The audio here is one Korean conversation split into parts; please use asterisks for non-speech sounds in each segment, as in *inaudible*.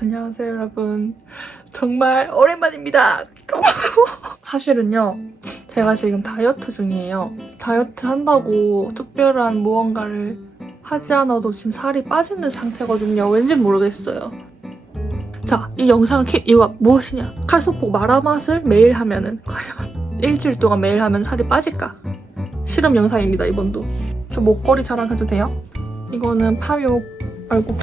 안녕하세요 여러분. 정말 오랜만입니다. *laughs* 사실은요 제가 지금 다이어트 중이에요. 다이어트 한다고 특별한 무언가를 하지 않아도 지금 살이 빠지는 상태거든요. 왠지 모르겠어요. 자 이 영상 키 이거 무엇이냐? 칼소폭 마라맛을 매일 하면은 과연 *laughs* 일주일 동안 매일 하면 살이 빠질까? 실험 영상입니다 이번도. 저 목걸이 자랑해도 돼요? 이거는 파묘 아이고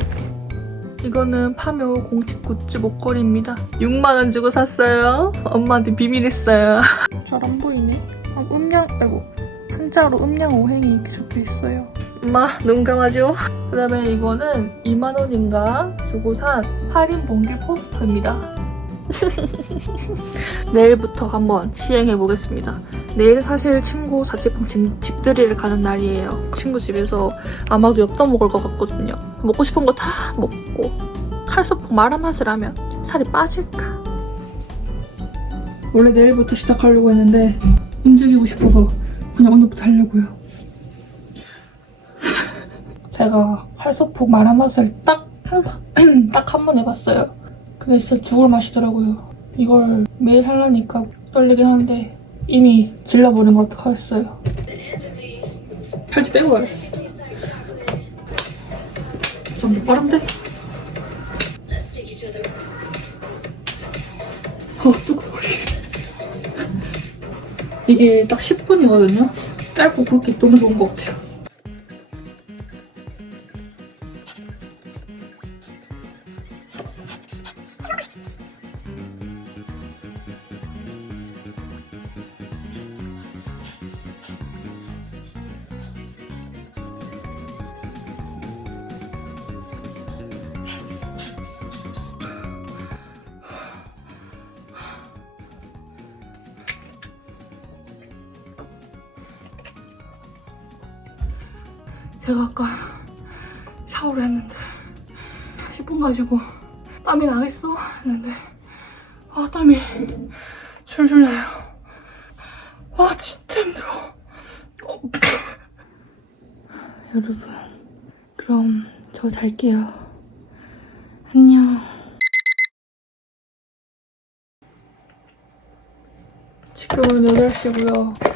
이거는 파묘 공식 굿즈 목걸이입니다. 6만원 주고 샀어요. 엄마한테 비밀했어요. *laughs* 잘 안 보이네. 아, 음량, 아이고. 한자로 음량 오행이 이렇게 적혀 있어요. 엄마, 눈 감아줘. 그 다음에 이거는 2만원인가 주고 산 할인 봉기 포스터입니다. *laughs* 내일부터 한번 시행해보겠습니다. 내일 사실 친구 자취방 집, 집들이를 가는 날이에요. 친구 집에서 아마도 엽떡 먹을 것 같거든요. 먹고 싶은 거 다 먹고 칼소폭 마라 맛을 하면 살이 빠질까? 원래 내일부터 시작하려고 했는데 움직이고 싶어서 그냥 오늘부터 하려고요. *laughs* 제가 칼소폭 마라 맛을 딱 딱 *clears throat* 한 번 해봤어요. 근데 진짜 죽을 맛이더라고요. 이걸 매일 하려니까 떨리긴 한데 이미 질러버린 걸 어떡하겠어요. 팔찌 빼고 가야겠어. 좀 빠른데? 어, 뚝 소리. 이게 딱 10분이거든요? 짧고 굵기 너무 좋은 것 같아요. 제가 아까 샤워를 했는데 10분 가지고 땀이 나겠어? 했는데 아 땀이 줄줄 나요. 와 진짜 힘들어. 어. 여러분 그럼 저 잘게요. 안녕. 지금은 8시고요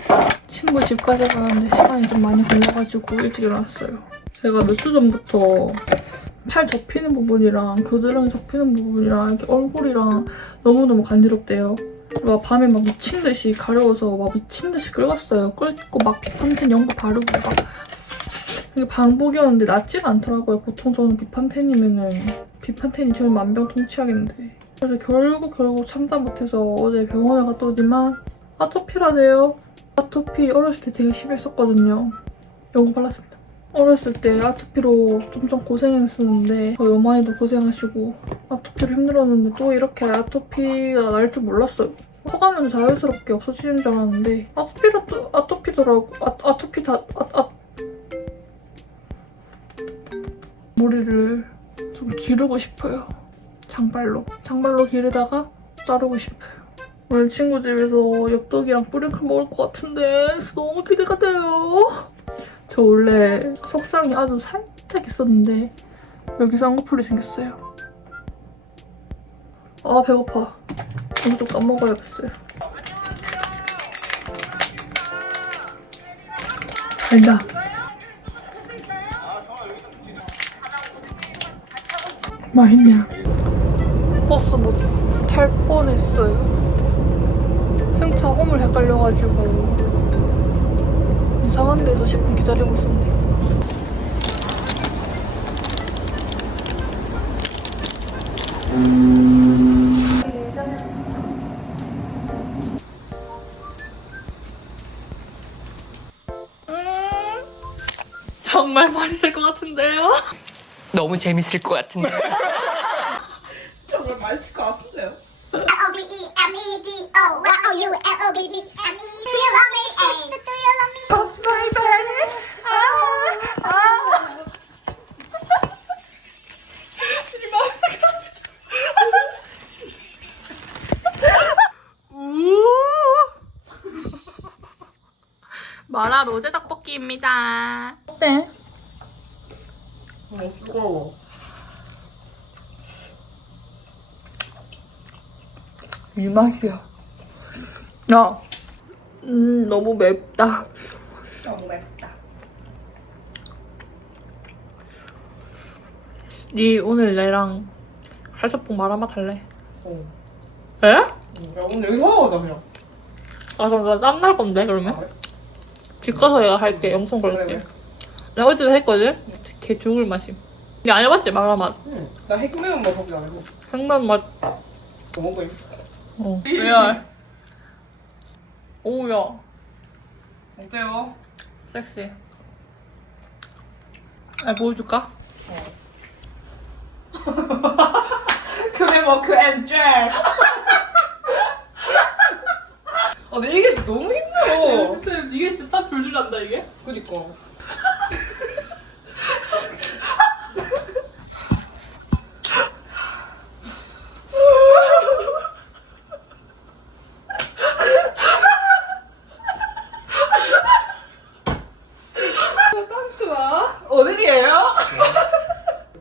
친구 집까지 가는데 시간이 좀 많이 걸려가지고 일찍 일어났어요. 제가 몇 주 전부터 팔 접히는 부분이랑 겨드랑이 접히는 부분이랑 이렇게 얼굴이랑 너무너무 간지럽대요. 막 밤에 막 미친 듯이 가려워서 막 미친 듯이 긁었어요. 긁고 막 비판텐 연고 바르고 막 이게 방법이었는데 낫지가 않더라고요. 보통 저는 비판텐이면은 비판텐이 저는 만병통치약인데 그래서 결국 결국 참다 못해서 어제 병원에 갔다 오지만 아토피라네요. 아토피 어렸을 때 되게 심했었거든요. 요거 발랐습니다. 어렸을 때 아토피로 엄청 고생했었는데 저희 어머니도 고생하시고 아토피로 힘들었는데 또 이렇게 아토피가 날 줄 몰랐어요. 커가면서 자연스럽게 없어지는 줄 알았는데 아토피로 또 아토피더라고. 아, 아토피 다 아, 아. 머리를 좀 기르고 싶어요. 장발로. 장발로 기르다가 자르고 싶어요. 오늘 친구 집에서 엽떡이랑 뿌링클 먹을 것 같은데 너무 기대가 돼요. 저 원래 속상이 아주 살짝 있었는데 여기 쌍꺼풀이 생겼어요. 아 배고파. 오늘 좀 까먹어야겠어요. 알다. 맛있냐? 버스 못 탈 뻔했어요. 홈을 헷갈려가지고 이상한 데서 10분 기다리고 있었네. 정말 맛있을 것 같은데요? 너무 재밌을 것 같은데. 정말 맛있을 것 같은데요? L-O-V-E-M-E-D-O Y-O-U-L-O-V-E-M-E Do you love me? Ay, do you love me? That's my baby. 아, 아. 이 맛있을 것 마라 로제 떡볶이입니다. 어때? 어, 뜨거워. 이 맛이야. 야, 음, 너무 맵다. 너무 맵다. 니 오늘 내랑 칼소풍 말아맛 할래? 어. 에? 야, 오늘 여기서 하자, 그냥. 아, 그럼 나 땀날 건데, 그러면? 아, 그래? 집 가서 내가 할게. 영상 그래, 걸게. 그래. 내가 어제도 했거든? 개 죽을 맛임. 니안 해봤지, 말아 맛? 응. 나 핵매운 거 거기 안 해고. 생면 맛. 더 먹어요. 어. 레알. 오우야. 어때요? 섹시해. 아, 보여줄까? *laughs* 그래, 뭐, 그 엔젤. *laughs* 아, 근데 이게 진짜 너무 힘들어. 근데 이게 진짜 불줄 난다, 이게? 그니까. 좋아. 어디에요?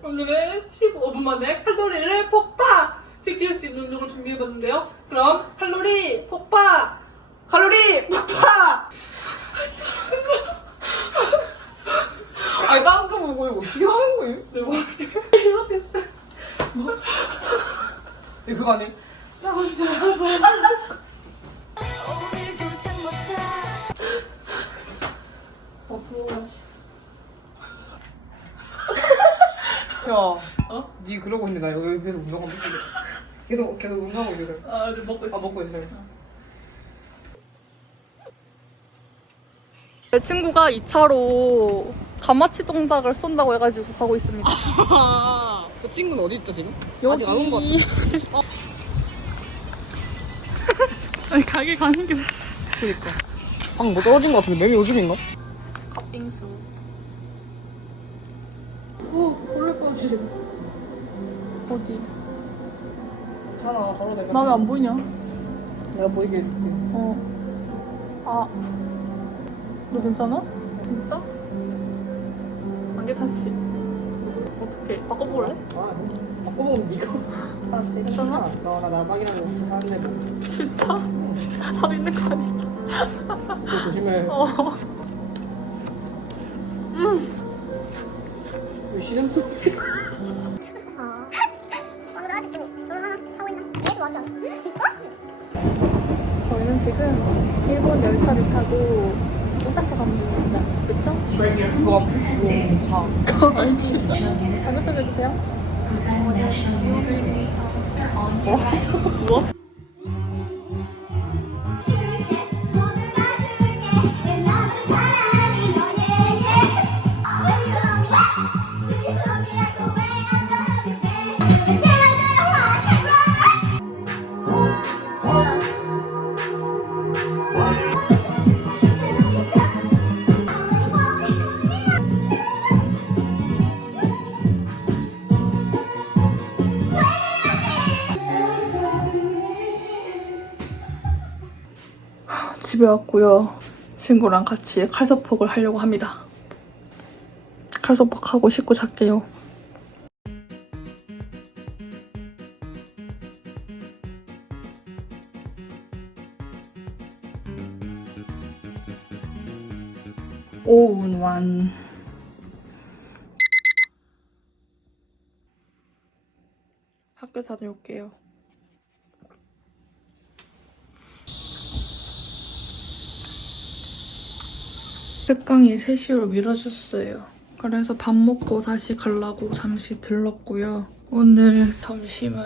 오늘은 15분 만에 칼로리를 폭파! 운동을 준비해봤는데요. 그럼 칼로리 폭파! 칼로리 폭파! 아니, 딴거 보고 이거 어떻게 하는 거예요? 내 머리 이렇겠어. 이 그거 아니? 나 혼자. 어, 들어가. 야, 어? 니 그러고 있는데 나 여기 계속 운동하고 있는데. 계속, 계속 운동하고 있어요. 아, 이제 먹고 있어. 아, 먹고 있어요. 내 친구가 2차로 가마치 동작을 쏜다고 해가지고 가고 있습니다. 아, 그 친구는 어디 있죠, 지금? 여기. 아직 안 온 것 같아. *laughs* 어. 아니, 가게 가는 게. 그니까. 방금 뭐 떨어진 것 같은데, 맵이 요즘인가? 팥빙수. 오, 원래 빠지. 어디? 괜찮아, 걸어 내가. 나왜 안 보이냐? 내가 보이게 해줄게. 어. 아. 너 괜찮아? 진짜? 안 괜찮지? 어떡해. 바꿔볼래? 아, 바꿔보면 니가. 알았어. 괜찮아? 나 나박이라고 혼자 사는데 뭐. 진짜? 하고 있는 거 아니야? 조심해. 어. 왜 시름 소 그거 그거 자. 그거 아니지. 자기소개해주세요. 뭐? 뭐? 집에 왔고요. 친구랑 같이 칼소폭을 하려고 합니다. 칼소폭 하고 씻고 잘게요. 오운 완 학교 다녀올게요. 특강이 3시로 미뤄졌어요. 그래서 밥 먹고 다시 가려고 잠시 들렀고요. 오늘 점심은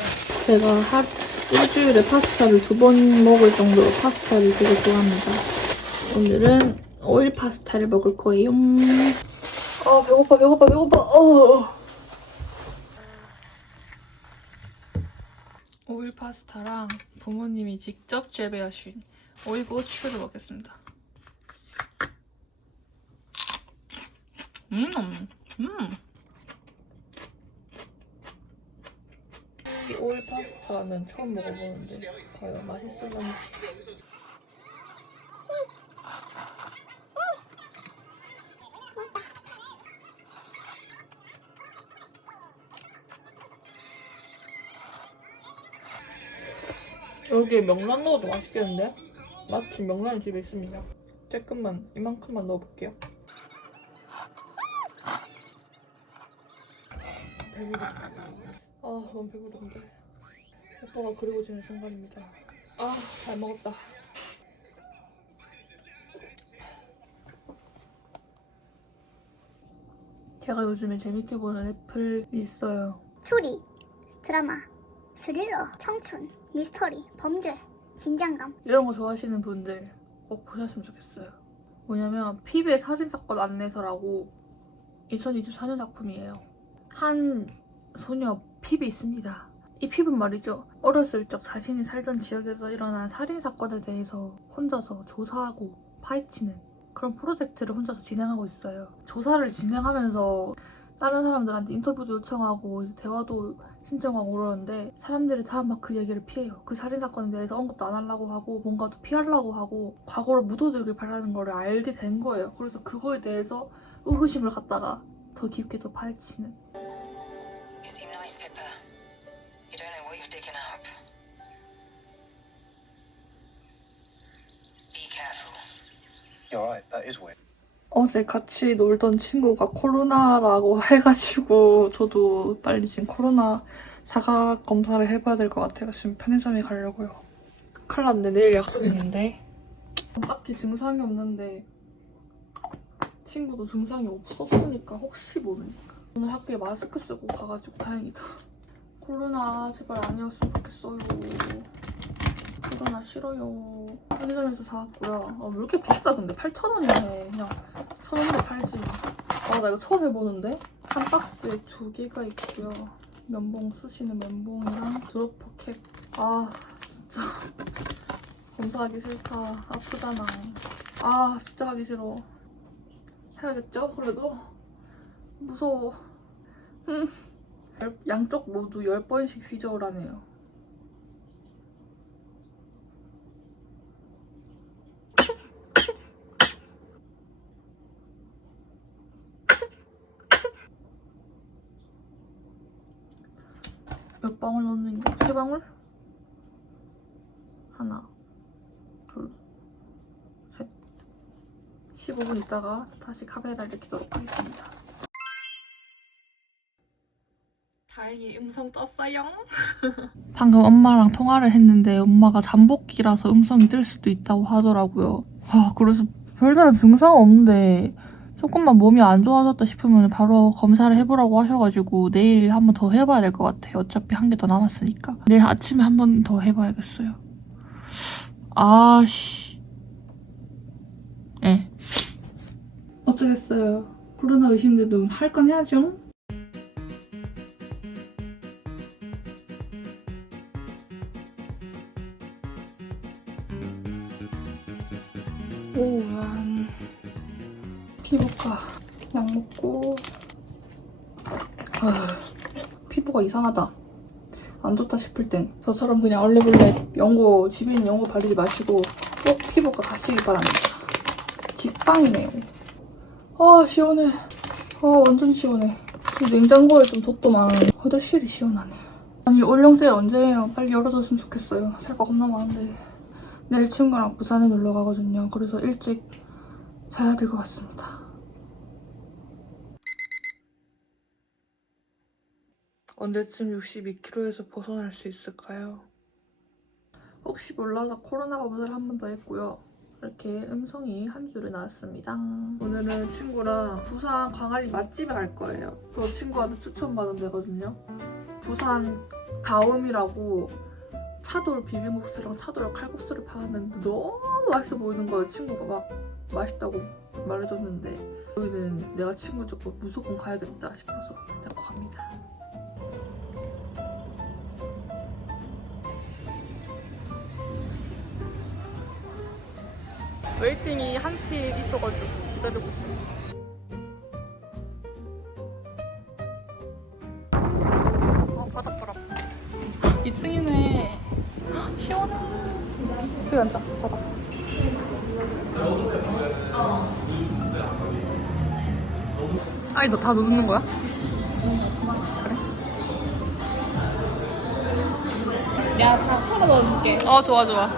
제가 하, 일주일에 파스타를 두 번 먹을 정도로 파스타를 되게 좋아합니다. 오늘은 오일 파스타를 먹을 거예요. 아 배고파 배고파 배고파. 어. 오일 파스타랑 부모님이 직접 재배하신 오일 고추를 먹겠습니다. 음, 음. 이 오일 파스타는 처음 먹어보는데 과연 맛있을런지. 여기에 명란 넣어도 맛있겠는데? 마침 명란이 집에 있습니다. 조금만 이만큼만 넣어볼게요. 배부르다. 아 너무 배부른데. 오빠가 그리워지는 순간입니다. 아 잘 먹었다. 제가 요즘에 재밌게 보는 애플이 있어요. 추리, 드라마, 스릴러, 청춘, 미스터리, 범죄, 긴장감. 이런 거 좋아하시는 분들 꼭 보셨으면 좋겠어요. 뭐냐면 피부의 살인사건 안내서라고 2024년 작품이에요. 한 소녀 피비 있습니다. 이 피부는 말이죠. 어렸을 적 자신이 살던 지역에서 일어난 살인사건에 대해서 혼자서 조사하고 파헤치는 그런 프로젝트를 혼자서 진행하고 있어요. 조사를 진행하면서 다른 사람들한테 인터뷰도 요청하고 대화도 신청하고 그러는데 사람들이 다 막 그 얘기를 피해요. 그 살인 사건에 대해서 언급도 안 하려고 하고 뭔가 또 피하려고 하고 과거를 묻어두길 바라는 거를 알게 된 거예요. 그래서 그거에 대해서 의구심을 갖다가 더 깊게 더 파헤치는 어제 같이 놀던 친구가 코로나라고 *laughs* 해가지고 저도 빨리 지금 코로나 자가 검사를 해봐야 될 것 같아요. 지금 편의점에 가려고요. 큰일 났네. 내일 약속 있는데. 딱히 증상이 없는데 친구도 증상이 없었으니까 혹시 모르니까. 오늘 학교에 마스크 쓰고 가가지고 다행이다. 코로나 제발 아니었으면 좋겠어요. 코로나 싫어요. 편의점에서 사왔고요. 아, 왜 이렇게 비싸 근데 8,000원이네. 그냥 1,000원으로 팔지. 아, 나 이거 처음 해보는데? 한 박스에 두 개가 있고요. 면봉 쑤시는 면봉이랑 드롭 포켓. 아, 진짜. *laughs* 검사하기 싫다. 아프잖아. 아, 진짜 하기 싫어. 해야겠죠? 그래도? 무서워. 양쪽 모두 10번씩 휘저으라네요. 몇 방울 넣는 게? 세 방울? 하나, 둘, 셋. 15분 있다가 다시 카메라를 켜도록 하겠습니다. 다행히 음성 떴어요. *laughs* 방금 엄마랑 통화를 했는데 엄마가 잠복기라서 음성이 뜰 수도 있다고 하더라고요. 아, 그래서 별다른 증상 없는데 조금만 몸이 안 좋아졌다 싶으면 바로 검사를 해보라고 하셔가지고 내일 한 번 더 해봐야 될 것 같아요. 어차피 한 개 더 남았으니까. 내일 아침에 한 번 더 해봐야겠어요. 아씨. 예. 어쩌겠어요. 코로나 의심돼도 할 건 해야죠. 피부가 이상하다. 안 좋다 싶을 땐. 저처럼 그냥 얼레벌레 연고 집에 있는 연고 바르지 마시고 꼭 피부과 가시기 바랍니다. 직방이네요. 아 시원해. 아 완전 시원해. 이 냉장고에 좀 뒀더만 화장실이 시원하네. 아니 올영 세일 언제예요? 빨리 열어줬으면 좋겠어요. 살 거 겁나 많은데. 내일 친구랑 부산에 놀러 가거든요. 그래서 일찍 자야 될 것 같습니다 언제쯤 62kg에서 벗어날 수 있을까요? 혹시 몰라서 코로나 검사를 한 번 더 했고요. 이렇게 음성이 한 줄이 나왔습니다. 오늘은 친구랑 부산 광안리 맛집에 갈 거예요. 저 친구한테 추천받은 데거든요. 부산 다음이라고 차돌 비빔국수랑 차돌 칼국수를 파는데 너무 맛있어 보이는 거예요. 친구가 막 맛있다고 말해줬는데 여기는 내가 친구 듣고 무조건 가야겠다 싶어서 자꾸 갑니다. 웨이팅이 한 팀 있어가지고 기다리고 있어요. 어, 바닥바람. 2층이네. 시원해. 저기 앉자, 바닥. 아니, 너 다 누르는 거야? 그래? 야, 다 털어 넣어줄게. 어, 좋아, 좋아.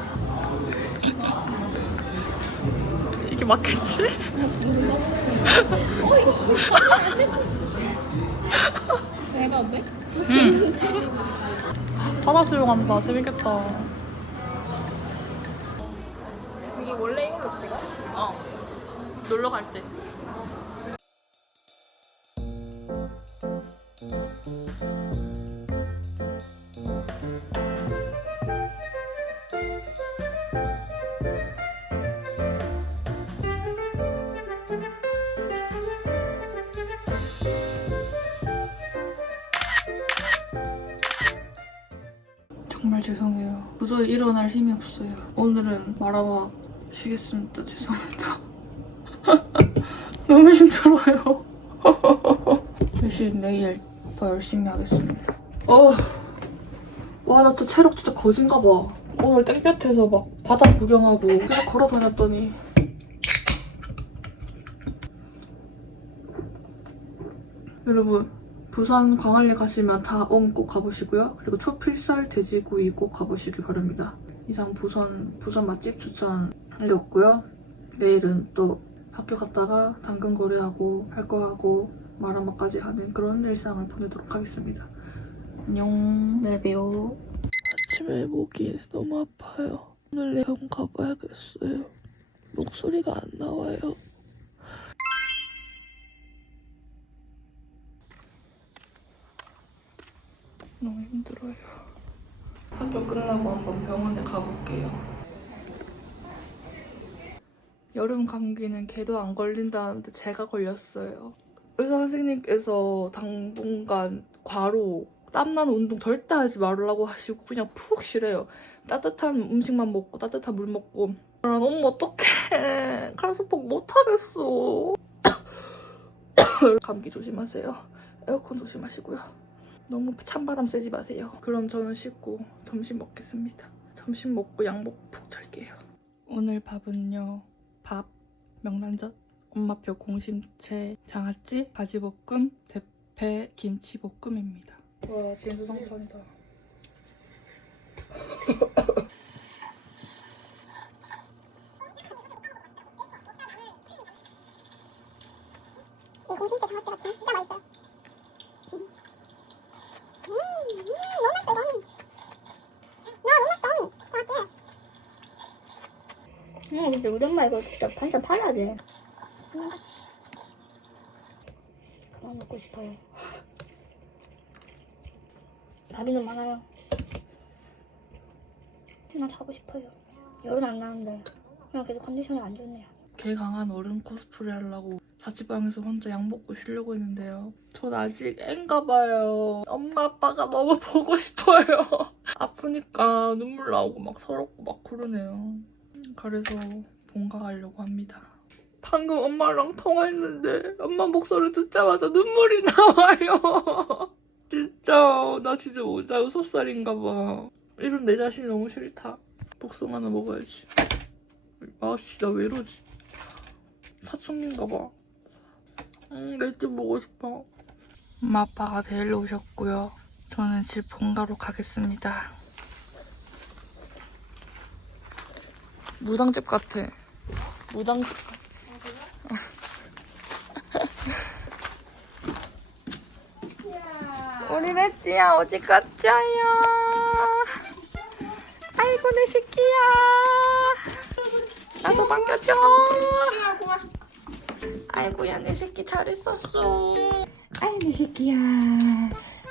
맞겠지? 어때? 응. 바다 수영한다. 재밌겠다. 이게 원래 이걸로 찍어? 어. 놀러 갈 때. 정말 죄송해요. 도저히 일어날 힘이 없어요. 오늘은 말아봐 쉬겠습니다. 죄송합니다. *laughs* 너무 힘들어요. *laughs* 대신 내일 더 열심히 하겠습니다. 어, 와, 나 진짜 체력 진짜 거진가 봐. 오늘 땡볕에서 막 바다 구경하고 계속 걸어 다녔더니. 여러분, 부산 광안리 가시면 다옴 꼭 가보시고요. 그리고 초필살 돼지구이 꼭 가보시길 바랍니다. 이상 부산, 부산 맛집 추천이었고요. 내일은 또 학교 갔다가 당근 거래하고 할 거 하고 마라마까지 하는 그런 일상을 보내도록 하겠습니다. 안녕. 내일 봬요. 아침에 목이 너무 아파요. 오늘 병 가봐야겠어요. 목소리가 안 나와요. 너무 힘들어요. 학교 끝나고 한번 병원에 가볼게요. 여름 감기는 걔도 안 걸린다는데 제가 걸렸어요. 의사 선생님께서 당분간 과로 땀나는 운동 절대 하지 말라고 하시고 그냥 푹 쉬래요. 따뜻한 음식만 먹고 따뜻한 물 먹고. 아, 너무 어떡해. *laughs* 칼소폭 못하겠어. *coughs* *coughs* 감기 조심하세요. 에어컨 조심하시고요. 너무 찬바람 쐬지 마세요. 그럼 저는 씻고 점심 먹겠습니다. 점심 먹고 양복 푹 잘게요. 오늘 밥은요. 밥, 명란젓, 엄마표 공심채, 장아찌, 가지볶음, 대패, 김치볶음입니다. 와, 진수성찬이다. *laughs* 이 공심채 장아찌가 진짜 맛있어요. 음, 음, 너무 맛있어, 이거는. 야, 너무 맛있어. 장아찌. 응, 근데 우리 엄마 이거 진짜 반찬 팔아야 돼. 그만 먹고 싶어요. 밥이 너무 많아요. 그냥 자고 싶어요. 열은 안 나는데 그냥 계속 컨디션이 안 좋네요. 개 강한 어른 코스프레 하려고 자취방에서 혼자 약 먹고 쉬려고 했는데요. 전 아직 앤가 봐요. 엄마 아빠가 너무 *laughs* 보고 싶어요. 아프니까 눈물 나오고 막 서럽고 막 그러네요. 그래서 본가 가려고 합니다. 방금 엄마랑 통화했는데 엄마 목소리 듣자마자 눈물이 나와요. *laughs* 진짜 나 진짜 모자 여섯 살인가 봐. 이런 내 자신이 너무 싫다. 복숭아 하나 먹어야지. 아 진짜 왜 이러지? 사춘기인가 봐. 응, 내집 보고 싶어. 엄마 아빠가 데리러 오셨고요. 저는 집 본가로 가겠습니다. 무당집 같아. 같아. 우리 레찌야 어디 갔죠요? 아이고 내 새끼야. 나도 반겨줘. 아이고야 내 새끼 잘 있었어. 아이 내 새끼야.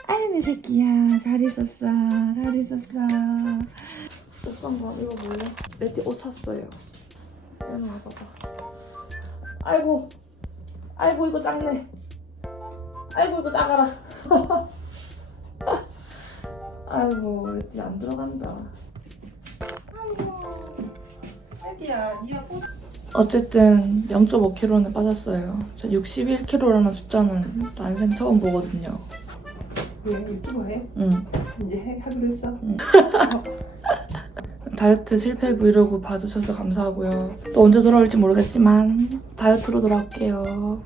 아이 내 새끼야 잘 있었어. 잘 있었어. 봐 이거 볼래? 레디 옷 샀어요. 와봐봐. 아이고 아이고 이거 작네. 아이고 이거 작아라. *laughs* 아이고 레디 안 들어간다. 어쨌든 0.5kg는 빠졌어요. 저 61kg라는 숫자는 난생 처음 보거든요. 왜 유튜브 해? 응. 이제 해, 하기로 했어? *laughs* 다이어트 실패 브이로그 봐주셔서 감사하고요. 또 언제 돌아올지 모르겠지만 다이어트로 돌아올게요.